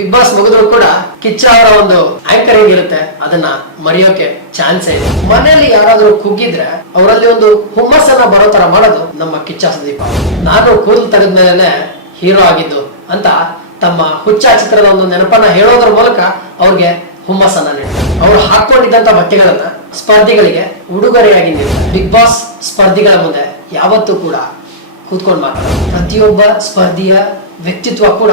Big boss ಮುಗಿದ್ರು ಕೂಡ ಕಿಚ್ಚ ಅವರ ಒಂದು ಆಂಕರಿಂಗ್ ಇರುತ್ತೆ. ಅದನ್ನ ಮರೆಯೋಕೆ ಚಾನ್ಸ್ ಇದೆ ಮನೆಯಲ್ಲಿ ಯಾರಾದ್ರೂ ಕುಗ್ಗಿದ್ರೆ ಅವರಲ್ಲಿ ಒಂದು ಹುಮ್ಮಸ್ಸನ್ನ ಬರೋ ತರ ಮಾಡೋದು ನಮ್ಮ ಕಿಚ್ಚ ಸುದೀಪ. ನಾನು ಕೂದಲು ತೆಗೆದ್ಮೇಲೆ ಹೀರೋ ಆಗಿದ್ದು ಅಂತ ತಮ್ಮ ಹುಚ್ಚ ಚಿತ್ರದ ಒಂದು ನೆನಪನ್ನ ಹೇಳೋದ್ರ ಮೂಲಕ ಅವ್ರಿಗೆ ಹುಮ್ಮಸ್ಸನ್ನ ನೀಡ್ತಾರೆ ಅವ್ರು ಹಾಕೊಂಡಿದ್ದಂತ ಬಟ್ಟೆಗಳನ್ನ ಸ್ಪರ್ಧಿಗಳಿಗೆ ಉಡುಗೊರೆಯಾಗಿ ಬಿಗ್ ಬಾಸ್ ಸ್ಪರ್ಧಿಗಳ ಮುಂದೆ ಯಾವತ್ತೂ ಕೂಡ ಕೂತ್ಕೊಂಡು ಮಾತಾಡೋದು. ಪ್ರತಿಯೊಬ್ಬ ಸ್ಪರ್ಧಿಯ ವ್ಯಕ್ತಿತ್ವ ಕೂಡ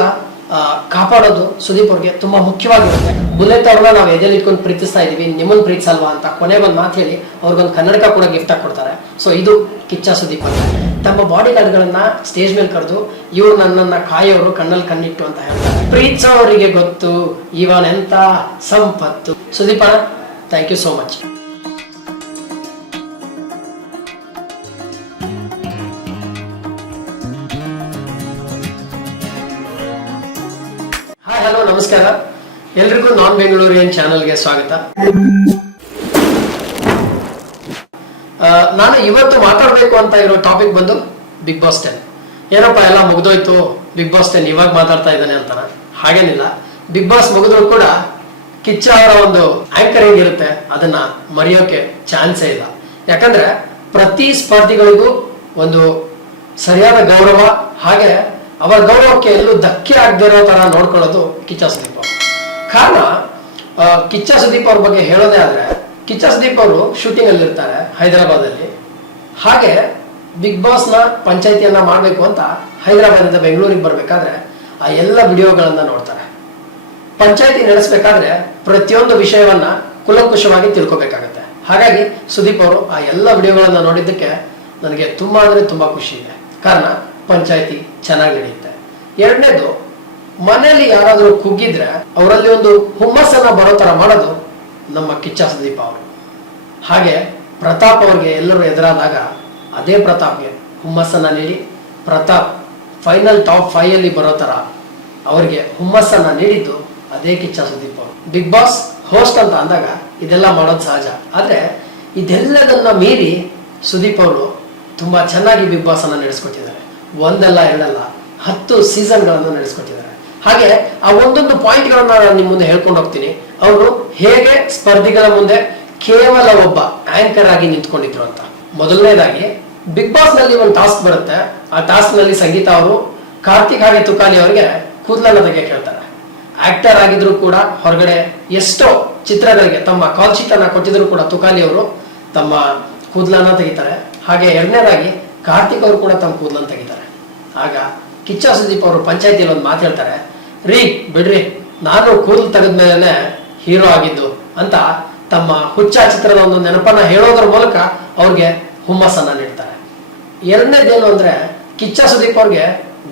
ಕಾಪಾಡೋದು ಸುದೀಪ್ ಅವ್ರಿಗೆ ತುಂಬಾ ಮುಖ್ಯವಾಗಿರುತ್ತೆ. ಬುಲೆಟ್ ಅವ್ರನ್ನ ನಾವು ಎದೆಯಲ್ಲಿ ಇಟ್ಕೊಂಡು ಪ್ರೀತಿಸ್ತಾ ಇದೀವಿ, ನಿಮ್ಮನ್ನು ಪ್ರೀತಿಸಲ್ವಾ ಅಂತ ಕೊನೆ ಒಂದು ಮಾತು ಹೇಳಿ ಅವ್ರಿಗೊಂದು ಕನ್ನಡಕ ಕೂಡ ಗಿಫ್ಟ್ ಆಗಿ ಕೊಡ್ತಾರೆ. ಸೊ ಇದು ಕಿಚ್ಚ ಸುದೀಪ್ ಅಂತ. ತಮ್ಮ ಬಾಡಿ ಗಾರ್ಡ್ಗಳನ್ನ ಸ್ಟೇಜ್ ಮೇಲೆ ಕರೆದು ಇವ್ರು ನನ್ನನ್ನ ಕಾಯೋರು ಕಣ್ಣಲ್ಲಿ ಕಣ್ಣಿಟ್ಟು ಅಂತ ಹೇಳ್ತಾರೆ. ಅವರಿಗೆ ಗೊತ್ತು, ಇವನೆಂತ ಸಂಪತ್ತು. Sudeep thank you so much ನಮಸ್ಕಾರ. ಎಲ್ರಿಗೂ ನಾನ್ ಬೆಂಗಳೂರಿಯನ್ ಚಾನಲ್ಗೆ ಸ್ವಾಗತ. ನಾನು ಇವತ್ತು ಮಾತಾಡಬೇಕು ಅಂತ ಇರೋ ಟಾಪಿಕ್ ಬಂದು ಬಿಗ್ ಬಾಸ್ ಟೆನ್. ಏನಪ್ಪ ಎಲ್ಲ ಮುಗ್ದೋಯ್ತು? ಬಿಗ್ ಬಾಸ್ ಟೆನ್ ಇವಾಗ ಮಾತಾಡ್ತಾ ಇದ್ದಾನೆ ಅಂತಾನ? ಹಾಗೇನಿಲ್ಲ. ಬಿಗ್ ಬಾಸ್ ಮುಗಿದ್ರು ಕೂಡ ಕಿಚ್ಚ ಅವರ ಒಂದು ಆಂಕರಿಂಗ್ ಇರುತ್ತೆ. ಅದನ್ನ ಮರೆಯೋಕೆ ಚಾನ್ಸೇ ಇಲ್ಲ. ಯಾಕಂದ್ರೆ ಪ್ರತಿ ಸ್ಪರ್ಧಿಗಳಿಗೂ ಒಂದು ಸರಿಯಾದ ಗೌರವ, ಹಾಗೆ ಅವರ ಗೌರವಕ್ಕೆ ಎಲ್ಲೂ ಧಕ್ಕೆ ಆಗದಿರೋ ತರ ನೋಡ್ಕೊಳ್ಳೋದು ಕಿಚ್ಚ ಸುದೀಪ್ ಅವರು. ಕಾರಣ ಕಿಚ್ಚ ಸುದೀಪ್ ಅವ್ರ ಬಗ್ಗೆ ಹೇಳೋದೇ ಆದ್ರೆ, ಕಿಚ್ಚ ಸುದೀಪ್ ಅವರು ಶೂಟಿಂಗ್ ಅಲ್ಲಿ ಇರ್ತಾರೆ ಹೈದರಾಬಾದ್ ಅಲ್ಲಿ ಹಾಗೆ ಬಿಗ್ ಬಾಸ್ನ ಪಂಚಾಯತಿಯನ್ನ ಮಾಡ್ಬೇಕು ಅಂತ ಹೈದರಾಬಾದಿಂದ ಬೆಂಗಳೂರಿಗೆ ಬರ್ಬೇಕಾದ್ರೆ ಆ ಎಲ್ಲ ವಿಡಿಯೋಗಳನ್ನ ನೋಡ್ತಾರೆ. ಪಂಚಾಯತಿ ನಡೆಸಬೇಕಾದ್ರೆ ಪ್ರತಿಯೊಂದು ವಿಷಯವನ್ನ ಕುಲಂಕುಷವಾಗಿ ತಿಳ್ಕೊಬೇಕಾಗತ್ತೆ. ಹಾಗಾಗಿ ಸುದೀಪ್ ಅವರು ಆ ಎಲ್ಲ ವಿಡಿಯೋಗಳನ್ನ ನೋಡಿದ್ದಕ್ಕೆ ನನಗೆ ತುಂಬಾ ಅಂದ್ರೆ ತುಂಬಾ ಖುಷಿ ಇದೆ. ಕಾರಣ ಪಂಚಾಯತಿ ಚೆನ್ನಾಗಿ ನಡೆಯುತ್ತೆ ಎರಡನೇದು, ಮನೆಯಲ್ಲಿ ಯಾರಾದರೂ ಕುಗ್ಗಿದ್ರೆ ಅವರಲ್ಲಿ ಒಂದು ಹುಮ್ಮಸ್ಸನ್ನ ಬರೋ ಥರ ಮಾಡೋದು ನಮ್ಮ ಕಿಚ್ಚ ಸುದೀಪ್ ಅವರು. ಹಾಗೆ ಪ್ರತಾಪ್ ಅವ್ರಿಗೆ ಎಲ್ಲರೂ ಎದುರಾದಾಗ ಅದೇ ಪ್ರತಾಪ್ಗೆ ಹುಮ್ಮಸ್ಸನ್ನ ನೀಡಿ, ಪ್ರತಾಪ್ ಫೈನಲ್ ಟಾಪ್ ಫೈವ್ ಅಲ್ಲಿ ಬರೋ ಥರ ಅವರಿಗೆ ಹುಮ್ಮಸ್ಸನ್ನ ನೀಡಿದ್ದು ಅದೇ ಕಿಚ್ಚ ಸುದೀಪ್ ಅವರು. ಬಿಗ್ ಬಾಸ್ ಹೋಸ್ಟ್ ಅಂತ ಅಂದಾಗ ಇದೆಲ್ಲ ಮಾಡೋದು ಸಹಜ. ಆದರೆ ಇದೆಲ್ಲದನ್ನ ಮೀರಿ ಸುದೀಪ್ ಅವರು ತುಂಬಾ ಚೆನ್ನಾಗಿ ಬಿಗ್ ಬಾಸ್ ಅನ್ನ ನಡೆಸ್ಕೊಟ್ಟಿದ್ದಾರೆ. ಒಂದಲ್ಲ ಎರಡಲ್ಲ, ಹತ್ತು ಸೀಸನ್ಗಳನ್ನು ನಡೆಸ್ಕೊಟ್ಟಿದ್ದಾರೆ. ಹಾಗೆ ಆ ಒಂದೊಂದು ಪಾಯಿಂಟ್ಗಳನ್ನು ನಾನು ನಿಮ್ಮ ಮುಂದೆ ಹೇಳ್ಕೊಂಡು ಹೋಗ್ತೀನಿ. ಅವರು ಹೇಗೆ ಸ್ಪರ್ಧಿಗಳ ಮುಂದೆ ಕೇವಲ ಒಬ್ಬ ಆಂಕರ್ ಆಗಿ ನಿಂತ್ಕೊಂಡಿದ್ರು ಅಂತ. ಮೊದಲನೇದಾಗಿ ಬಿಗ್ ಬಾಸ್ನಲ್ಲಿ ಒಂದು ಟಾಸ್ಕ್ ಬರುತ್ತೆ. ಆ ಟಾಸ್ಕ್ನಲ್ಲಿ ಸಂಗೀತ ಅವರು ಕಾರ್ತಿಕ್ ಹಾಗೆ ತುಕಾಲಿ ಅವರಿಗೆ ಕೂದಲನ್ನ ಬಗ್ಗೆ ಕೇಳ್ತಾರೆ ಆಕ್ಟರ್ ಆಗಿದ್ರು ಕೂಡ ಹೊರಗಡೆ ಎಷ್ಟೋ ಚಿತ್ರಗಳಿಗೆ ತಮ್ಮ ಕಾಲ್ಚಿತನ ಕೊಟ್ಟಿದ್ರು ಕೂಡ ತುಕಾಲಿ ಅವರು ತಮ್ಮ ಕೂದಲನ್ನ ತೆಗಿತಾರೆ. ಹಾಗೆ ಎರಡನೇದಾಗಿ ಕಾರ್ತಿಕ್ ಅವರು ಕೂಡ ತಮ್ಮ ಕೂದಲನ್ನು ತೆಗಿತಾರೆ. ಆಗ ಕಿಚ್ಚ ಸುದೀಪ್ ಅವರು ಪಂಚಾಯತಿಯಲ್ಲಿ ಒಂದು ಮಾತು ಹೇಳ್ತಾರೆ, ರೀ, ಬಿಡ್ರಿ, ನಾನು ಕೂದಲು ತೆಗೆದ್ಮೇಲೆ ಹೀರೋ ಆಗಿದ್ದು ಅಂತ ತಮ್ಮ ಹುಚ್ಚ ಚಿತ್ರದ ಒಂದು ನೆನಪನ್ನ ಹೇಳೋದ್ರ ಮೂಲಕ ಅವ್ರಿಗೆ ಹುಮ್ಮಸ್ಸನ್ನ ನೀಡ್ತಾರೆ. ಎರಡನೇದೇನು ಅಂದ್ರೆ ಕಿಚ್ಚ ಸುದೀಪ್ ಅವ್ರಿಗೆ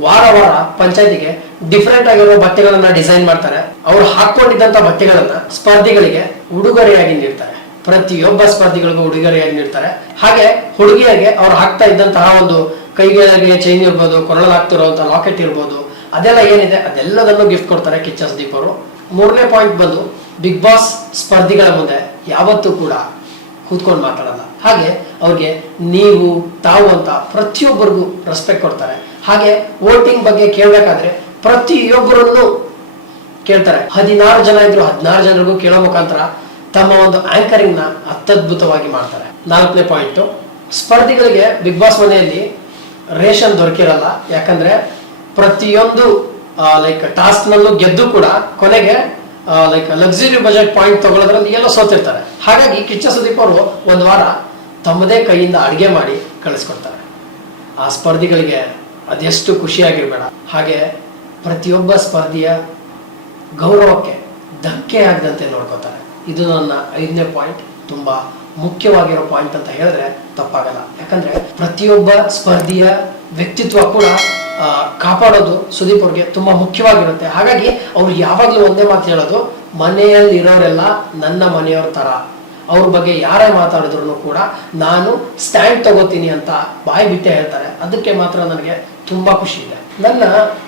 ವಾರ ವಾರ ಪಂಚಾಯತಿಗೆ ಡಿಫ್ರೆಂಟ್ ಆಗಿರೋ ಬಟ್ಟೆಗಳನ್ನ ಡಿಸೈನ್ ಮಾಡ್ತಾರೆ. ಅವ್ರು ಹಾಕೊಂಡಿದ್ದಂತ ಬಟ್ಟೆಗಳನ್ನ ಸ್ಪರ್ಧಿಗಳಿಗೆ ಉಡುಗೊರೆಯಾಗಿ ನೀಡ್ತಾರೆ. ಪ್ರತಿಯೊಬ್ಬ ಸ್ಪರ್ಧಿಗಳಿಗೂ ಉಡುಗೊರೆಯಾಗಿ ನೀಡ್ತಾರೆ. ಹಾಗೆ ಹುಡುಗಿಯರಿಗೆ ಅವ್ರು ಹಾಕ್ತಾ ಇದ್ದಂತಹ ಒಂದು ಕೈಗಳಿಗೆ ಚೈನ್ ಇರ್ಬೋದು ಕೊರಳಲ್ಲಿ ಹಾಕ್ತಿರುವಂತ ಲಾಕೆಟ್ ಇರ್ಬೋದು, ಅದೆಲ್ಲ ಏನಿದೆ? ಅದೆಲ್ಲದನ್ನು ಗಿಫ್ಟ್ ಕೊಡ್ತಾರೆ ಕಿಚ್ಚ ಸುದೀಪ್ ಅವರು. ಮೂರನೇ ಪಾಯಿಂಟ್ ಬಂದು ಬಿಗ್ ಬಾಸ್ ಸ್ಪರ್ಧಿಗಳ ಮುಂದೆ ಯಾವತ್ತೂ ಕೂಡ ಕೂತ್ಕೊಂಡು ಮಾತಾಡಲ್ಲ. ಹಾಗೆ ಅವ್ರಿಗೆ ನೀವು, ತಾವು ಅಂತ ಪ್ರತಿಯೊಬ್ಬರಿಗೂ ರೆಸ್ಪೆಕ್ಟ್ ಕೊಡ್ತಾರೆ. ಹಾಗೆ ವೋಟಿಂಗ್ ಬಗ್ಗೆ ಕೇಳಬೇಕಾದ್ರೆ ಪ್ರತಿಯೊಬ್ಬರನ್ನು ಕೇಳ್ತಾರೆ. ಹದಿನಾರು ಜನ ಇದ್ರು, ಹದಿನಾರು ಜನರಿಗೂ ಕೇಳೋ ಮುಖಾಂತರ ತಮ್ಮ ಒಂದು ಆಂಕರಿಂಗ್ನ ಅತ್ಯದ್ಭುತವಾಗಿ ಮಾಡ್ತಾರೆ. ನಾಲ್ಕನೇ ಪಾಯಿಂಟ್ ಸ್ಪರ್ಧಿಗಳಿಗೆ ಬಿಗ್ ಬಾಸ್ ಮನೆಯಲ್ಲಿ ರೇಷನ್ ದೊರಕಿರಲ್ಲ. ಯಾಕಂದ್ರೆ ಪ್ರತಿಯೊಂದು ಲೈಕ್ ಟಾಸ್ಕ್ನಲ್ಲೂ ಗೆದ್ದು ಕೂಡ ಕೊನೆಗೆ ಲೈಕ್ ಲಕ್ಸುರಿ ಬಜೆಟ್ ಪಾಯಿಂಟ್ ತಗೊಳ್ಳೋದ್ರಲ್ಲಿ ಎಲ್ಲ ಸೋತಿರ್ತಾರೆ. ಹಾಗಾಗಿ ಕಿಚ್ಚ ಸುದೀಪ್ ಅವರು ಒಂದು ವಾರ ತಮ್ಮದೇ ಕೈಯಿಂದ ಅಡಿಗೆ ಮಾಡಿ ಕಳಿಸ್ಕೊಡ್ತಾರೆ. ಆ ಸ್ಪರ್ಧಿಗಳಿಗೆ ಅದೆಷ್ಟು ಖುಷಿಯಾಗಿರ್ಬೇಡ. ಹಾಗೆ ಪ್ರತಿಯೊಬ್ಬ ಸ್ಪರ್ಧಿಯ ಗೌರವಕ್ಕೆ ಧಕ್ಕೆ ಆಗದಂತೆ ನೋಡ್ಕೋತಾರೆ. ಇದು ನನ್ನ ಐದನೇ ಪಾಯಿಂಟ್ ತುಂಬಾ ಮುಖ್ಯವಾಗಿರೋ ಪಾಯಿಂಟ್ ಅಂತ ಹೇಳಿದ್ರೆ ತಪ್ಪಾಗಲ್ಲ. ಯಾಕಂದ್ರೆ ಪ್ರತಿಯೊಬ್ಬ ಸ್ಪರ್ಧಿಯ ವ್ಯಕ್ತಿತ್ವ ಕೂಡ ಕಾಪಾಡೋದು ಸುದೀಪ್ ಅವ್ರಿಗೆ ತುಂಬಾ ಮುಖ್ಯವಾಗಿರುತ್ತೆ. ಹಾಗಾಗಿ ಅವ್ರು ಯಾವಾಗ್ಲೂ ಒಂದೇ ಮಾತು ಹೇಳೋದು, ಮನೆಯಲ್ಲಿರೋರೆಲ್ಲ ನನ್ನ ಮನೆಯವ್ರ ತರ. ಅವ್ರ ಬಗ್ಗೆ ಯಾರೇ ಮಾತಾಡಿದ್ರು ಕೂಡ ನಾನು ಸ್ಟ್ಯಾಂಡ್ ತಗೋತೀನಿ ಅಂತ ಬಾಯಿ ಬಿಟ್ಟೆ ಹೇಳ್ತಾರೆ. ಅದಕ್ಕೆ ಮಾತ್ರ ನನಗೆ ತುಂಬಾ ಖುಷಿ ಇದೆ. ನನ್ನ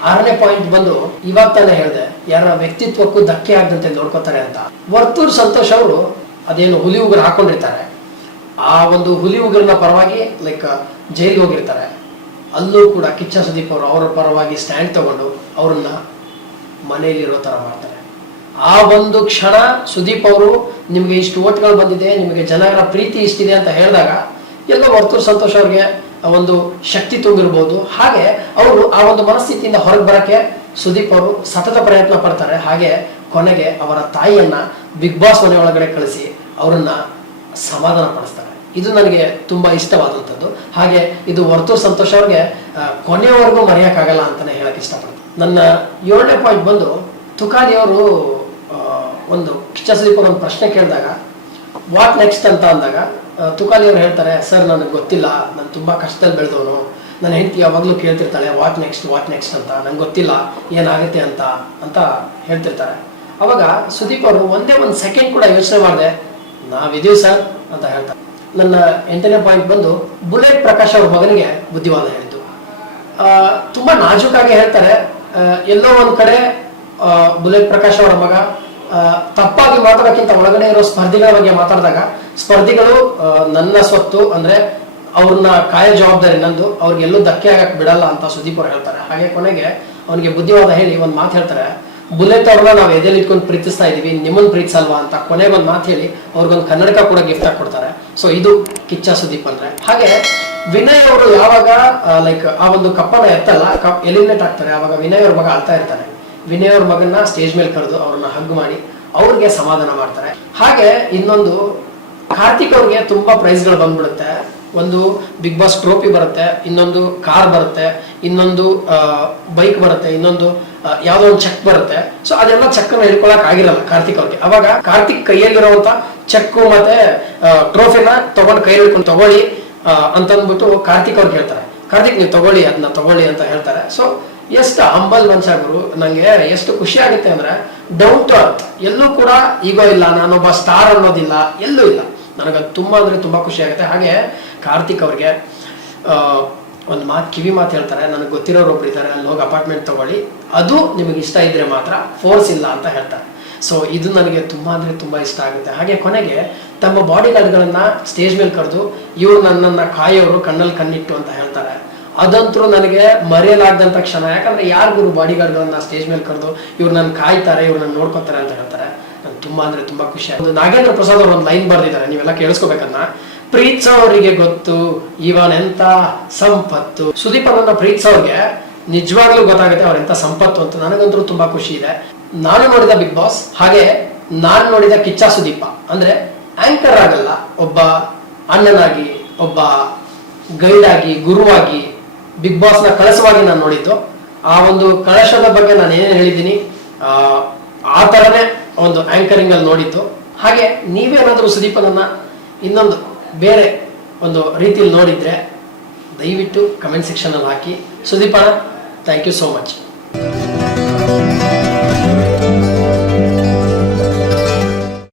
ಆರನೇ ಪಾಯಿಂಟ್ ಬಂದು ಇವಾಗ ತಾನೇ ಹೇಳಿದೆ. ಯಾರ ವ್ಯಕ್ತಿತ್ವಕ್ಕೂ ಧಕ್ಕೆ ಆಗದಂತೆ ನೋಡ್ಕೋತಾರೆ ಅಂತ. ವರ್ತೂರ್ ಸಂತೋಷ್ ಅವರು ಅದೇನು ಹುಲಿ ಉಗುರು ಹಾಕೊಂಡಿರ್ತಾರೆ. ಆ ಒಂದು ಹುಲಿ ಉಗ್ರನ ಪರವಾಗಿ ಲೈಕ್ ಜೈಲಿಗೆ ಹೋಗಿರ್ತಾರೆ. ಅಲ್ಲೂ ಕೂಡ ಕಿಚ್ಚ ಸುದೀಪ್ ಅವರು ಅವರ ಪರವಾಗಿ ಸ್ಟ್ಯಾಂಡ್ ತಗೊಂಡು ಅವ್ರನ್ನ ಮನೆಯಲ್ಲಿರೋ ತರ ಮಾಡ್ತಾರೆ. ಆ ಒಂದು ಕ್ಷಣ ಸುದೀಪ್ ಅವರು ನಿಮಗೆ ಇಷ್ಟು ಓಟ್ಗಳು ಬಂದಿದೆ, ನಿಮಗೆ ಜನಗಳ ಪ್ರೀತಿ ಇಷ್ಟಿದೆ ಅಂತ ಹೇಳಿದಾಗ ಎಲ್ಲ ವರ್ತೂರ್ ಸಂತೋಷ್ ಅವ್ರಿಗೆ ಒಂದು ಶಕ್ತಿ ತುಂಬಿರ್ಬೋದು. ಹಾಗೆ ಅವರು ಆ ಒಂದು ಮನಸ್ಥಿತಿಯಿಂದ ಹೊರಗೆ ಬರಕ್ಕೆ ಸುದೀಪ್ ಅವರು ಸತತ ಪ್ರಯತ್ನ ಪಡ್ತಾರೆ. ಹಾಗೆ ಕೊನೆಗೆ ಅವರ ತಾಯಿಯನ್ನ ಬಿಗ್ ಬಾಸ್ ಮನೆ ಒಳಗಡೆ ಕಳಿಸಿ ಅವರನ್ನ ಸಮಾಧಾನ ಪಡಿಸ್ತಾರೆ. ಇದು ನನಗೆ ತುಂಬಾ ಇಷ್ಟವಾದಂಥದ್ದು. ಹಾಗೆ ಇದು ವರ್ತೂರ್ ಸಂತೋಷ ಅವ್ರಿಗೆ ಕೊನೆಯವರೆಗೂ ಮರೆಯೋಕ್ಕಾಗಲ್ಲ ಅಂತಾನೆ ಹೇಳಕ್ ಇಷ್ಟಪಡ್ತೀನಿ. ನನ್ನ ಏಳನೇ ಪಾಯಿಂಟ್ ಬಂದು ತುಕಾಲಿ ಅವರು ಒಂದು ಕಿಚ್ಚ ಸುದೀಪ್ ಒಂದು ಪ್ರಶ್ನೆ ಕೇಳಿದಾಗ ವಾಟ್ ನೆಕ್ಸ್ಟ್ ಅಂತ ಅಂದಾಗ ತುಕಾಲಿ ಅವ್ರು ಹೇಳ್ತಾರೆ ಸರ್ ನನಗೆ ಗೊತ್ತಿಲ್ಲ. ನಾನು ತುಂಬಾ ಕಷ್ಟದಲ್ಲಿ ಬೆಳೆದವನು. ನನ್ನ ಹೆಂಡತಿ ಯಾವಾಗಲೂ ಕೇಳ್ತಿರ್ತಾಳೆ ವಾಟ್ ನೆಕ್ಸ್ಟ್ ವಾಟ್ ನೆಕ್ಸ್ಟ್ ಅಂತ? ನಂಗೆ ಗೊತ್ತಿಲ್ಲ, ಏನಾಗುತ್ತೆ ಅಂತ ಅಂತ ಹೇಳ್ತಿರ್ತಾರೆ. ಅವಾಗ ಸುದೀಪ್ ಅವರು ಒಂದೇ ಒಂದು ಸೆಕೆಂಡ್ ಕೂಡ ಯೋಚನೆ ಮಾಡಿದೆ ನಾವಿದೀವಿ ಸರ್ ಅಂತ ಹೇಳ್ತಾರೆ. ನನ್ನ ಎಂಟನೇ ಪಾಯಿಂಟ್ ಬಂದು ಬುಲೆಟ್ ಪ್ರಕಾಶ್ ಅವ್ರ ಮಗನಿಗೆ ಬುದ್ಧಿವಾದ ಹೇಳಿದ್ದು. ತುಂಬಾ ನಾಜೂಕಾಗಿ ಹೇಳ್ತಾರೆ ಎಲ್ಲೋ ಒಂದು ಕಡೆ ಬುಲೆಟ್ ಪ್ರಕಾಶ್ ಅವರ ಮಗ ತಪ್ಪಾಗಿ ಮಾತಾಡೋಕ್ಕಿಂತ ಒಳಗಡೆ ಇರೋ ಸ್ಪರ್ಧಿಗಳ ಬಗ್ಗೆ ಮಾತಾಡಿದಾಗ, ಸ್ಪರ್ಧಿಗಳು ನನ್ನ ಸ್ವತ್ತು ಅಂದ್ರೆ ಅವ್ರನ್ನ ಕಾಯ ಜವಾಬ್ದಾರಿ ನಂದು, ಅವ್ರಿಗೆ ಎಲ್ಲೂ ಧಕ್ಕೆ ಆಗಕ್ ಬಿಡಲ್ಲ ಅಂತ ಸುದೀಪ್ ಅವ್ರು ಹೇಳ್ತಾರೆ. ಹಾಗೆ ಕೊನೆಗೆ ಅವನಿಗೆ ಬುದ್ಧಿವಾದ ಹೇಳಿ ಒಂದ್ ಮಾತು ಹೇಳ್ತಾರೆ. ಬುಲೆಟ್ ಅವ್ರನ್ನ ನಾವು ಎದೆಲಿ ಇಟ್ಕೊಂಡು ಪ್ರೀತಿಸ್ತಾ ಇದೀವಿ, ನಿಮ್ಮನ್ ಪ್ರೀತಿಸಲ್ವಾ? ಅಂತ ಕೊನೆಗೆ ಒಂದ್ ಮಾತು ಹೇಳಿ ಅವ್ರಿಗೊಂದು ಕನ್ನಡಕ ಕೂಡ ಗಿಫ್ಟ್ ಆಗಿ ಕೊಡ್ತಾರೆ. ಸೊ ಇದು ಕಿಚ್ಚ ಸುದೀಪ್ ಅಂದ್ರೆ. ಹಾಗೆ ವಿನಯ್ ಅವರು ಯಾವಾಗ ಲೈಕ್ ಆ ಒಂದು ಕಪ್ಪನ ಎತ್ತಲ್ಲ, ಕಪ್ ಎಲಿಮಿನೇಟ್ ಆಗ್ತಾರೆ. ಅವಾಗ ವಿನಯ್ ಅವ್ರ ಮಗ ಅಳ್ತಾ ಇರ್ತಾನೆ. ವಿನಯ್ ಅವ್ರ ಮಗನ್ನ ಸ್ಟೇಜ್ ಮೇಲೆ ಕರೆದು ಅವ್ರನ್ನ ಹಗ್ ಮಾಡಿ ಅವ್ರಿಗೆ ಸಮಾಧಾನ ಮಾಡ್ತಾರೆ. ಹಾಗೆ ಇನ್ನೊಂದು ಕಾರ್ತಿಕ್ ಅವ್ರಿಗೆ ತುಂಬಾ ಪ್ರೈಸ್ಗಳು ಬಂದ್ಬಿಡುತ್ತೆ. ಒಂದು ಬಿಗ್ ಬಾಸ್ ಟ್ರೋಫಿ ಬರುತ್ತೆ, ಇನ್ನೊಂದು ಕಾರ್ ಬರುತ್ತೆ, ಇನ್ನೊಂದು ಬೈಕ್ ಬರುತ್ತೆ, ಇನ್ನೊಂದು ಯಾವುದೋ ಒಂದು ಚೆಕ್ ಬರುತ್ತೆ. ಸೊ ಅದೆಲ್ಲ ಚೆಕ್ ಅನ್ನ ಹಿಡ್ಕೊಳಕ್ ಆಗಿರಲ್ಲ ಕಾರ್ತಿಕ್ ಅವ್ರಿಗೆ. ಅವಾಗ ಕಾರ್ತಿಕ್ ಕೈಯಲ್ಲಿರುವಂತ ಚೆಕ್ ಮತ್ತೆ ಟ್ರೋಫಿನ ತಗೊಂಡು ಕೈ ಹಿಡ್ಕೊಂಡು ತಗೊಳ್ಳಿ ಅಂತ ಅಂತಂದ್ಬಿಟ್ಟು ಕಾರ್ತಿಕ್ ಅವ್ರಿಗೆ ಹೇಳ್ತಾರೆ. ಕಾರ್ತಿಕ್, ನೀವು ತಗೊಳ್ಳಿ ಅದನ್ನ ತಗೊಳ್ಳಿ ಅಂತ ಹೇಳ್ತಾರೆ. ಸೊ ಎಷ್ಟು ಹಂಬಲ್ ಮನುಷ್ಯ ಗುರು, ನಂಗೆ ಎಷ್ಟು ಖುಷಿ ಆಗುತ್ತೆ ಅಂದ್ರೆ ಡೌನ್ ಟು ಅರ್ತ್ ಎಲ್ಲೂ ಕೂಡ ಈಗೋ ಇಲ್ಲ, ನಾನೊಬ್ಬ ಸ್ಟಾರ್ ಅನ್ನೋದಿಲ್ಲ, ಎಲ್ಲೂ ಇಲ್ಲ. ನನಗೆ ತುಂಬಾ ಅಂದ್ರೆ ತುಂಬಾ ಖುಷಿ ಆಗುತ್ತೆ. ಹಾಗೆ ಕಾರ್ತಿಕ್ ಅವ್ರಿಗೆ ಒಂದು ಮಾತು, ಕಿವಿ ಮಾತು ಹೇಳ್ತಾರೆ, ನನಗೆ ಗೊತ್ತಿರೋರು ಒಬ್ರು ಇದ್ದಾರೆ ಅಲ್ಲಿ ಹೋಗಿ ಅಪಾರ್ಟ್ಮೆಂಟ್ ತಗೊಳ್ಳಿ. ಅದು ನಿಮಗೆ ಇಷ್ಟ ಇದ್ರೆ ಮಾತ್ರ ಫೋರ್ಸ್ ಇಲ್ಲ ಅಂತ ಹೇಳ್ತಾರೆ. ಸೊ ಇದು ನನಗೆ ತುಂಬ ಅಂದರೆ ತುಂಬಾ ಇಷ್ಟ ಆಗುತ್ತೆ. ಹಾಗೆ ಕೊನೆಗೆ, ತಮ್ಮ ಬಾಡಿ ಗಾರ್ಡ್ಗಳನ್ನ ಸ್ಟೇಜ್ ಮೇಲೆ ಕರೆದು ಇವರು ನನ್ನನ್ನು ಕಾಯೋರು, ಕಣ್ಣಲ್ಲಿ ಕಣ್ಣಿಟ್ಟು ಅಂತ ಹೇಳ್ತಾರೆ. ಅದಂತರೂ ನನಗೆ ಮರೆಯಲಾಗದಂತ ಕ್ಷಣ. ಯಾಕಂದ್ರೆ ಯಾರು ಗುರು ಬಾಡಿ ಗಾರ್ಡ್ಗಳನ್ನ ಸ್ಟೇಜ್ ಮೇಲೆ ಕರೆದು ಇವ್ರು ನನ್ನ ಕಾಯ್ತಾರೆ, ಇವ್ರು ನನ್ನ ನೋಡ್ಕೊತಾರೆ ಅಂತ ಹೇಳ್ತಾರೆ. ನಂಗೆ ತುಂಬಾ ಅಂದ್ರೆ ತುಂಬಾ ಖುಷಿ ಆಗುತ್ತೆ. ನಾಗೇಂದ್ರ ಪ್ರಸಾದ್ ಅವರು ಒಂದು ಲೈನ್ ಬರ್ದಿದ್ದಾರೆ, ನೀವೆಲ್ಲ ಕೇಳಿಸ್ಕೋಬೇಕನ್ನ. ಪ್ರೀತ್ಸೋರಿಗೆ ಗೊತ್ತು ಇವನೆಂತ ಸಂಪತ್ತು. ಸುದೀಪ್ ಅವರನ್ನ ಪ್ರೀತ್ಸೋರ್ಗೆ ನಿಜವಾಗ್ಲೂ ಗೊತ್ತಾಗುತ್ತೆ ಅವರೆಂತ ಸಂಪತ್ತು ಅಂತ ನನಗಂತೂ ತುಂಬಾ ಖುಷಿ ಇದೆ. ನಾನು ನೋಡಿದ ಬಿಗ್ ಬಾಸ್ ಹಾಗೆ ನಾನು ನೋಡಿದ ಕಿಚ್ಚ ಸುದೀಪ. ಅಂದ್ರೆ ಆಂಕರ್ ಆಗಲ್ಲ ಒಬ್ಬ ಅಣ್ಣನಾಗಿ ಒಬ್ಬ ಗೈಡ್ ಆಗಿ ಗುರುವಾಗಿ ಬಿಗ್ ಬಾಸ್ನ ಕಳಸವಾಗಿ ನಾನು ನೋಡಿದ್ದು. ಆ ಒಂದು ಕಳಶದ ಬಗ್ಗೆ ನಾನು ಏನೇನು ಹೇಳಿದ್ದೀನಿ ಆ, ಆ ತರನೇ ಒಂದು ಆಂಕರಿಂಗ್ ಅಲ್ಲಿ ನೋಡಿದ್ದು. ಹಾಗೆ ನೀವೇನಾದ್ರೂ ಸುದೀಪನನ್ನ ಇನ್ನೊಂದು ಬೇರೆ ಒಂದು ರೀತಿಯಲ್ಲಿ ನೋಡಿದ್ರೆ ದಯವಿಟ್ಟು ಕಮೆಂಟ್ ಸೆಕ್ಷನ್ ಅಲ್ಲಿ ಹಾಕಿ. ಸುದೀಪಣ್ಣ ಥ್ಯಾಂಕ್ ಯು ಸೋ ಮಚ್